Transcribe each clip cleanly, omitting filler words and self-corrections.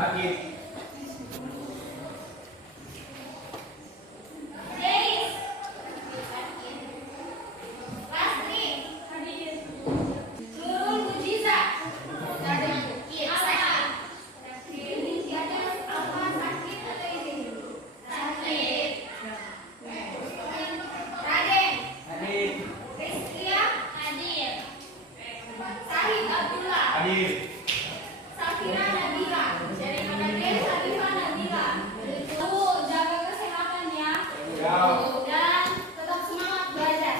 Sakit. Hadir. Safira Nabila. Dari mana dia? Safira Nabila. Tuh, jaga kesehatan ya. Dan tetap semangat belajar.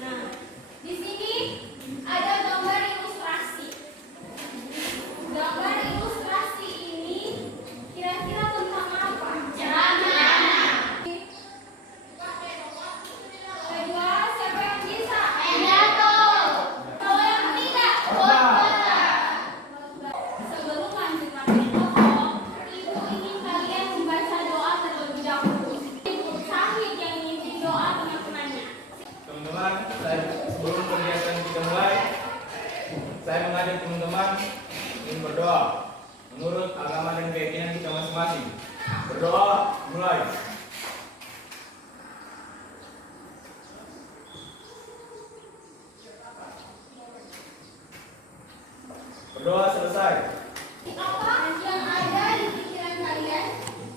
Nah, di sini ada gambar ilustrasi. Gambar ilustrasi ini kira-kira tentang apa? Ceramah. Kedua, siapa yang bisa? Sebelum lanjut materi pokok, Ibu ingin kalian membaca doa terlebih dahulu. Ibu Sahid yang memimpin doa teman-temannya. Teman-teman, sebelum kegiatan kita mulai, saya mengajak teman-teman ingin berdoa menurut agama dan keyakinan kita masing-masing. Berdoa, mulai. Berdoa selesai. Apa yang ada di pikiran kalian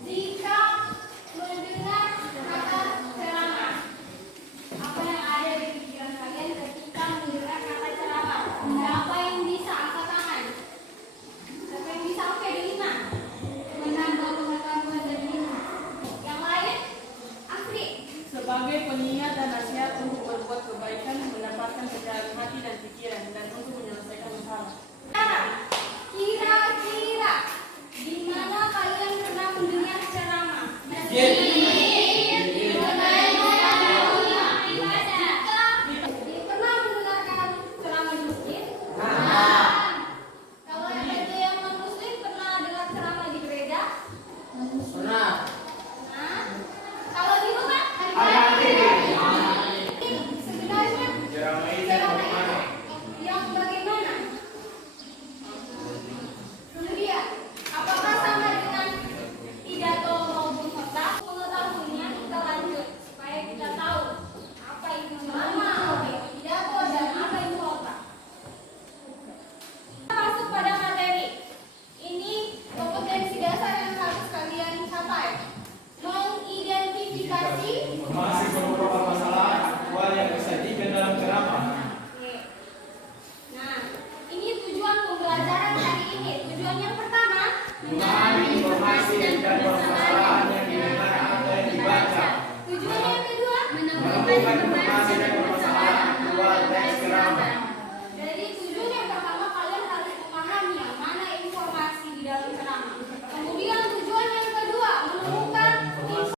jika mendengar kata ceramah? Apa yang ada di pikiran kalian ketika mendengar kata ceramah? Siapa yang bisa angkat tangan? Siapa yang bisa sampai di 5? Menambah pengetahuan dan ilmu. Yang lain? Afri. Sebagai pengingat dan nasihat untuk berbuat kebaikan, mendapatkan keterangan hati dan pikiran, dan untuk menyelesaikan masalah. Kira-kira di mana kalian pernah mendengar ceramah? Pernah mendengarkan ceramah di masjid? Kalau yang non-muslim pernah dengar ceramah di gereja? Pernah. Nah, kalau di rumah? Sebenarnya Ceramah itu ceramah bagaimana? yang bagaimana? Kemudian, apakah sama dengan pidato maupun khotbah? Pengetahuannya kita lanjut supaya kita tahu apa itu ceramah, apa itu pidato, dan apa itu khotbah. Kita masuk pada materi. Ini kompetensi dasar yang harus kalian capai. Mengidentifikasi. Informasi beberapa masalah aktual yang disajikan dalam ceramah. Oke. Nah, ini tujuan pembelajaran hari ini. Tujuan yang pertama, Memahami informasi dan permasalahan yang didengar atau yang dibaca. tujuan yang kedua, Menemukan informasi dan permasalahan aktual teks ceramah. Jadi tujuan yang pertama kalian harus memahami yang mana informasi di dalam ceramah. Kemudian tujuan yang kedua, menemukan informasi.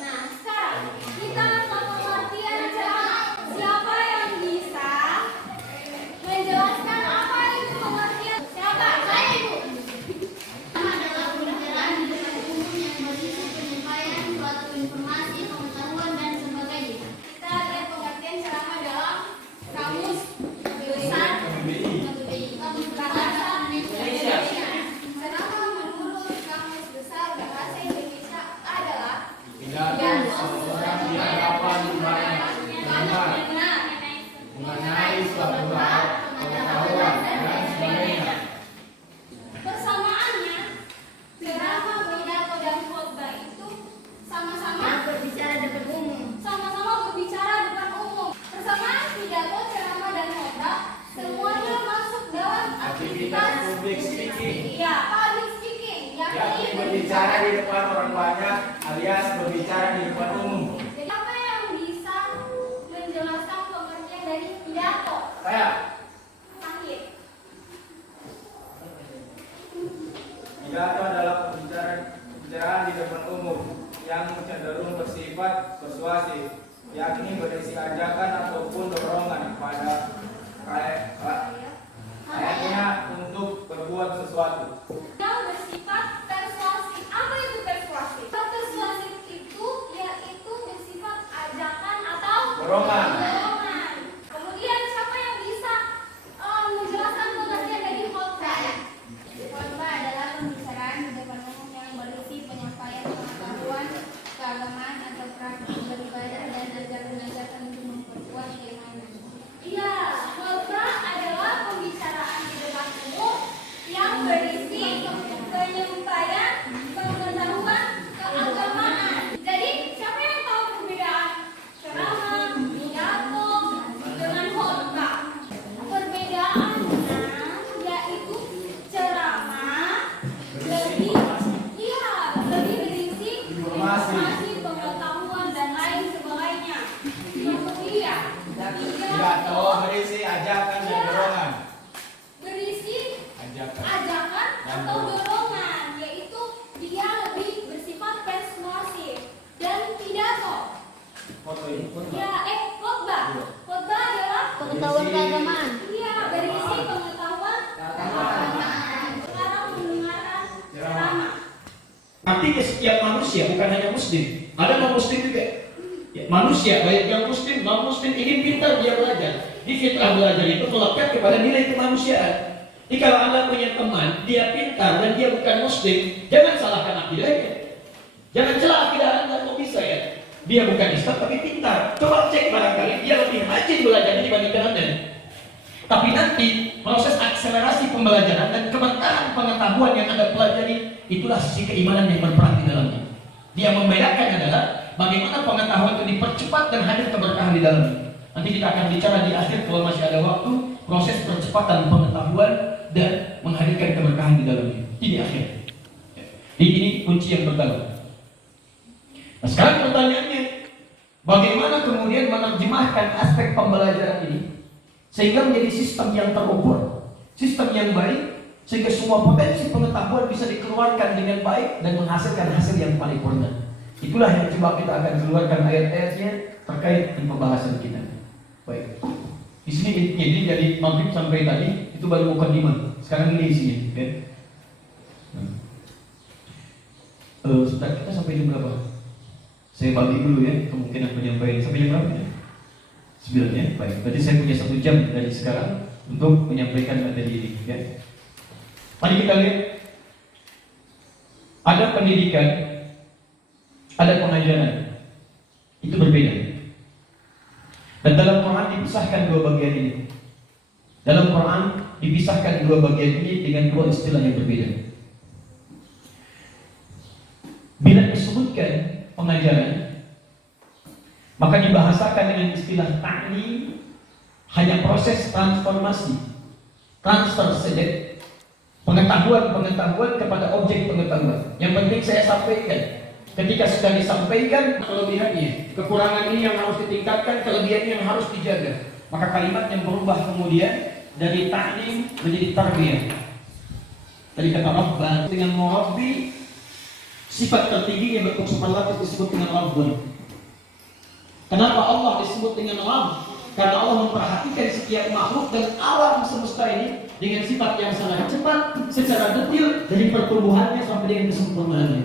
Nah, sekarang kita akan pengertian ceramah. Siapa yang bisa menjelaskan apa itu pengertian? Siapa? Saya, Ibu. Adalah pembicaraan di depan umum yang berisi penyampaian suatu informasi, pengetahuan, dan sebagainya. Kita lihat pengertian ceramah dalam kamus besar bahasa Indonesia. Ceramah menurut kamus besar bahasa Indonesia adalah Pidato seseorang di hadapan banyak pendengar mengenai suatu hal, pengetahuan, dan sebagainya. Bersamaannya, ceramah, pidato, dan khotbah itu sama-sama Berbicara depan umum. berbicara depan umum. Persamaan pidato, ceramah, dan khotbah semuanya masuk dalam Aktivitas public speaking, ya, public speaking, yakni berbicara di depan orang banyak alias berbicara di depan umum. Jadi apa yang bisa menjelaskan pengertian dari pidato? Saya, Sahid. pidato adalah pembicaraan di depan umum yang cenderung bersifat persuasif, yakni berisi ajakan ataupun dorongan pada rakyatnya untuk berbuat sesuatu. Yang bersifat persuasif. Apa itu persuasif? Persuasif itu yaitu bersifat ajakan atau Dorongan. dorongan. informasi, pengetahuan dan lain sebagainya. Yang ketiga, tidak tahu berisi ajakan dan dorongan. berisi Ajakan. ajakan Dan atau dorongan, yaitu dia lebih bersifat persuasif dan pidato. Foto ini pun Ya, khotbah. Khotbah adalah Pengetahuan keagamaan. iya berisi pengetahuan keagamaan. Sekarang mendengarkan ceramah. Artinya setiap manusia, bukan hanya muslim, ada non-muslim juga. Ya, manusia, baik yang muslim, non-muslim, ingin pintar dia belajar. Di fitrah belajar itu melekat kepada nilai kemanusiaan. Jadi kalau Anda punya teman, dia pintar dan dia bukan muslim, jangan salahkan akidahnya. Jangan celah akidah Anda, kok bisa ya? Dia bukan Islam tapi pintar. Coba cek barangkali dia lebih rajin belajarnya dibandingkan Anda. Tapi nanti proses akselerasi pembelajaran dan keberkahan pengetahuan yang Anda pelajari, itulah sisi keimanan yang berperan di dalamnya. Dia membedakan adalah bagaimana pengetahuan itu dipercepat dan hadir keberkahan di dalamnya. Nanti kita akan bicara di akhir kalau masih ada waktu, proses percepatan pengetahuan dan menghadirkan keberkahan di dalamnya. Ini akhir. Ini kunci yang pertama. Nah, sekarang pertanyaannya, bagaimana kemudian menerjemahkan aspek pembelajaran ini sehingga menjadi sistem yang terukur, sistem yang baik, sehingga semua potensi pengetahuan bisa dikeluarkan dengan baik dan menghasilkan hasil yang paripurna. Itulah yang coba kita akan keluarkan ayat-ayatnya terkait dengan pembahasan kita. Baik. Di sini jadi dari maghrib sampai tadi itu baru mukadimah. Sekarang ini isinya, kan? Sudah kita sampai jam berapa? Saya bagi dulu ya kemungkinan penyampaian sampai jam berapa ya? 9 ya, baik. Berarti saya punya 1 jam dari sekarang untuk menyampaikan materi ini. Ya. Mari kita lihat, ada pendidikan, ada pengajaran, itu berbeda. Dan dalam Quran dipisahkan dua bagian ini. Dalam Quran dipisahkan dua bagian ini dengan dua istilah yang berbeda. Bila disebutkan pengajaran, maka dibahasakan dengan istilah ta'lim, hanya proses transformasi, transfer saja, pengetahuan kepada objek pengetahuan. Yang penting saya sampaikan. Ketika sudah disampaikan kelebihannya, kekurangan ini yang harus ditingkatkan, kelebihannya yang harus dijaga. Maka kalimat yang berubah kemudian dari ta'lim menjadi tarbiyah. Dari kata Rabbah dengan murabbi, sifat tertinggi yang bentuk superlatif disebut dengan Rabbun. Kenapa Allah disebut dengan Rabb? Karena Allah memperhatikan setiap makhluk dan alam semesta ini dengan sifat yang sangat cepat, secara detail dari pertumbuhannya sampai dengan kesempurnaannya.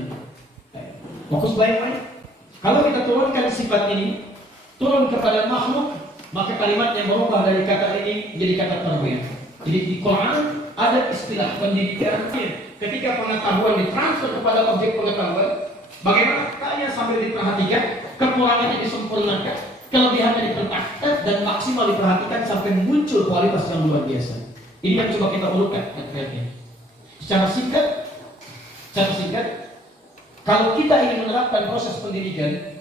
Fokus baik-baik. Kalau kita turunkan sifat ini, turun kepada makhluk, maka kalimat yang berubah dari kata ini jadi kata tarbiyah. Jadi di Quran ada istilah pendidikan. Ketika pengetahuan ditransfer kepada objek pengetahuan, bagaimana katanya sambil diperhatikan, kekurangannya disempurnakan, kelebihannya dipertahankan dan maksimal diperhatikan sampai muncul kualitas yang luar biasa. Ini yang coba kita urutkan ayat-ayatnya. Secara singkat, kalau kita ingin menerapkan proses pendidikan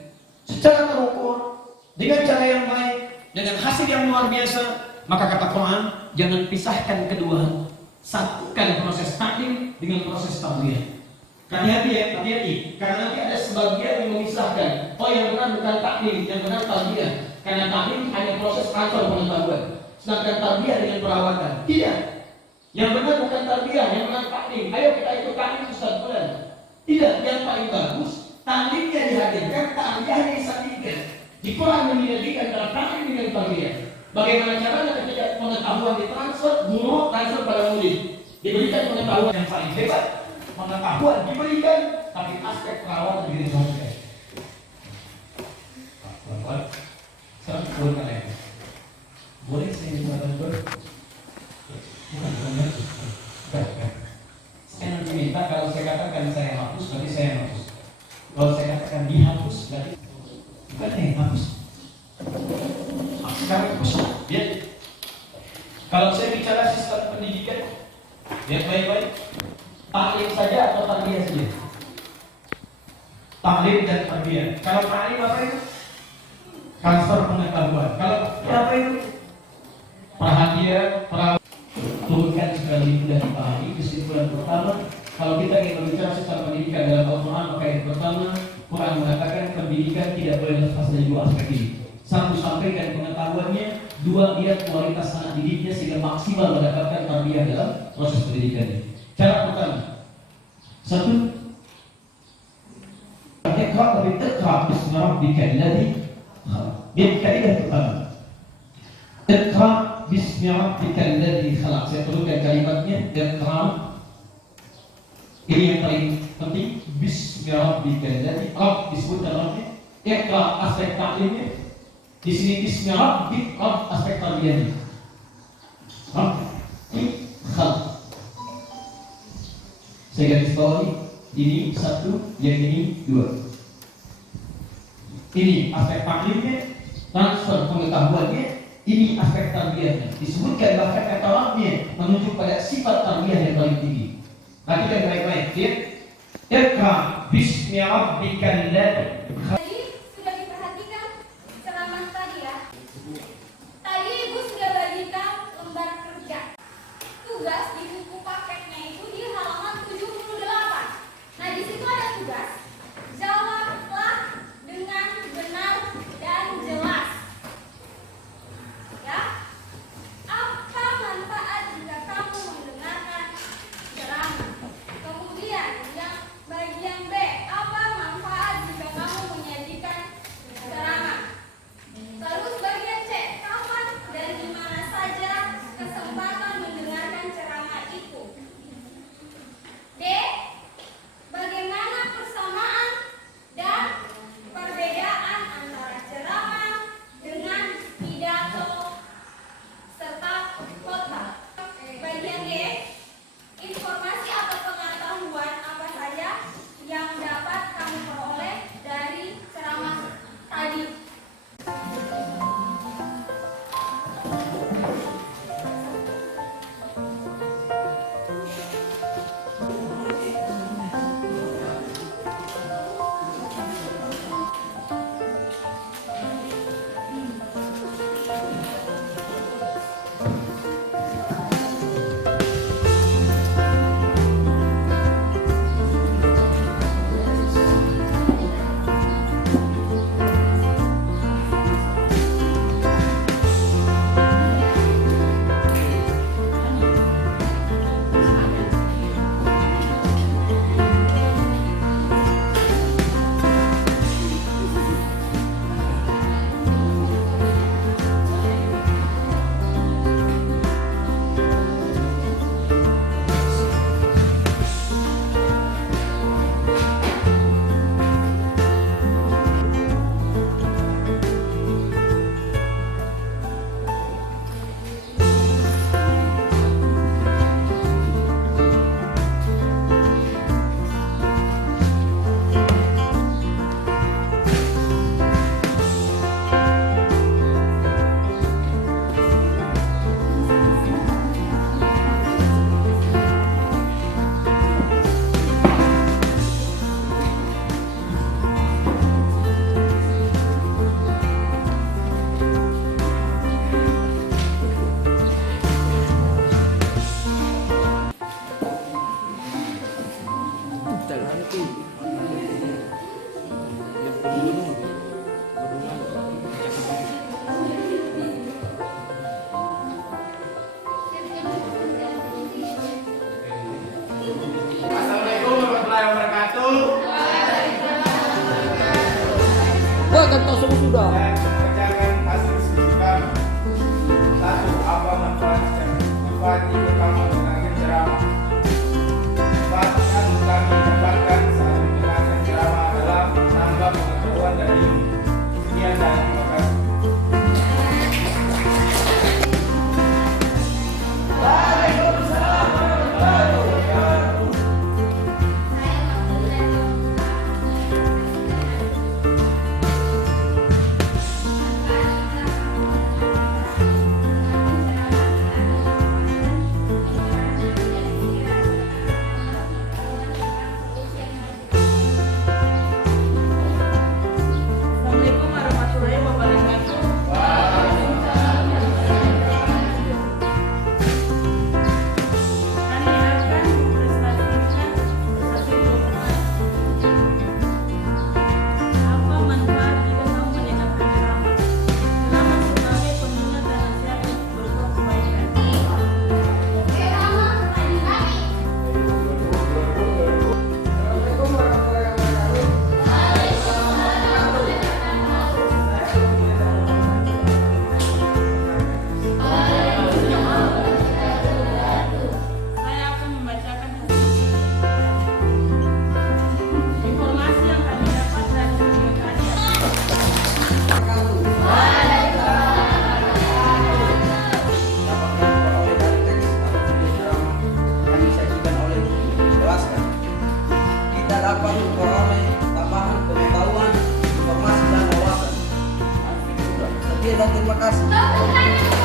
secara terukur, dengan cara yang baik, dengan hasil yang luar biasa, maka kata Quran, jangan pisahkan kedua. Satukan proses taklim dengan proses tarbiyah. Hati-hati ya, hati-hati. Karena nanti ada sebagian yang memisahkan. Oh, yang benar bukan taklim, yang benar tarbiyah. Karena taklim hanya proses transfer pengetahuan, sedangkan tarbiyah dengan perawatan. Tidak. Yang benar bukan tarbiyah, yang benar taklim. Ayo kita ikut taklim Ustaz Bulan. Tidak, yang paling bagus taklimnya dihadirkan, tarbiyahnya disandingkan. Di Quran menjadikan antara taklim dengan tarbiyah. Bagaimana caranya ketika pengetahuan ditransfer, guru transfer pada murid, diberikan pengetahuan yang paling hebat, pengetahuan diberikan, tapi aspek perawatan disampaikan. Sekarang boleh kalian, boleh saya minta nomor? Bukan. Saya nanti minta kalau saya katakan saya hapus, berarti saya hapus. Kalau saya katakan dihapus, berarti bukan yang hapus. Sekarang ya. Kalau saya bicara sistem pendidikan, lihat baik-baik. Taklim saja atau tarbiyah saja? Taklim dan tarbiyah. Kalau taklim apa itu? Transfer pengetahuan. Kalau apa itu? Perhatian, turunkan sekali mudah dipahami. Kesimpulan pertama, kalau kita ingin berbicara sistem pendidikan dalam Al-Quran, maka yang pertama, Quran mengatakan pendidikan tidak boleh lepas dari dua aspek ini. Satu, sampaikan pengetahuannya. Dua, lihat kualitas anak didiknya sehingga maksimal mendapatkan tarbiyah dalam proses pendidikannya. Cara pertama, satu, iqra tapi iqra bismi rabbikal ladzi khalaq. Dia kaidah pertama. Iqra bismi rabbikal ladzi khalaq. Saya perlukan kalimatnya. Iqra. Ini yang paling penting. Bismi rabbikal ladzi khalaq. Disebutkan Rabbnya. Iqra aspek taklimnya. Di sini bismi rabbik, rabb aspek tarbiyahnya. Rabbi khalaq. Saya garis bawahi. Ini satu, yang ini dua. Ini aspek taklimnya, transfer pengetahuannya. Ini aspek tarbiyahnya. Disebutkan bahkan kata Rabbnya menunjuk pada sifat tarbiyah yang paling tinggi. Perhatikan baik-baik. Iqra bismi rabbikal ladzi. Tadi sudah diperhatikan ceramah tadi ya. Tadi Ibu sudah bagikan lembar kerja. Tugas di buku paketnya itu di halaman 78. Nah, di situ ada tugas. Jawablah dengan benar dan jelas. Ya. Apa manfaat jika kamu mendengarkan ceramah? Kemudian yang bagian B, apa manfaat jika kamu menyajikan ceramah? Terus bagian C, kapan dan di mana saja kesempatan mendengarkan ceramah itu? D, bagaimana persamaan dan perbedaan antara ceramah dengan pidato serta khotbah? Bagian D, informasi atau pengetahuan apa saja yang dapat kamu peroleh dari ceramah tadi? Assalamualaikum warahmatullahi wabarakatuh. Wah, kan tahu semua sudah. Saya membacakan hasil studi kami. Satu, apa manfaat jika kamu mendengarkan ceramah? Manfaat kami dapatkan saat mendengarkan ceramah adalah menambah pengetahuan dan ilmu. Sekian dan terima kasih. Saya dan terima kasih. Dokter hanya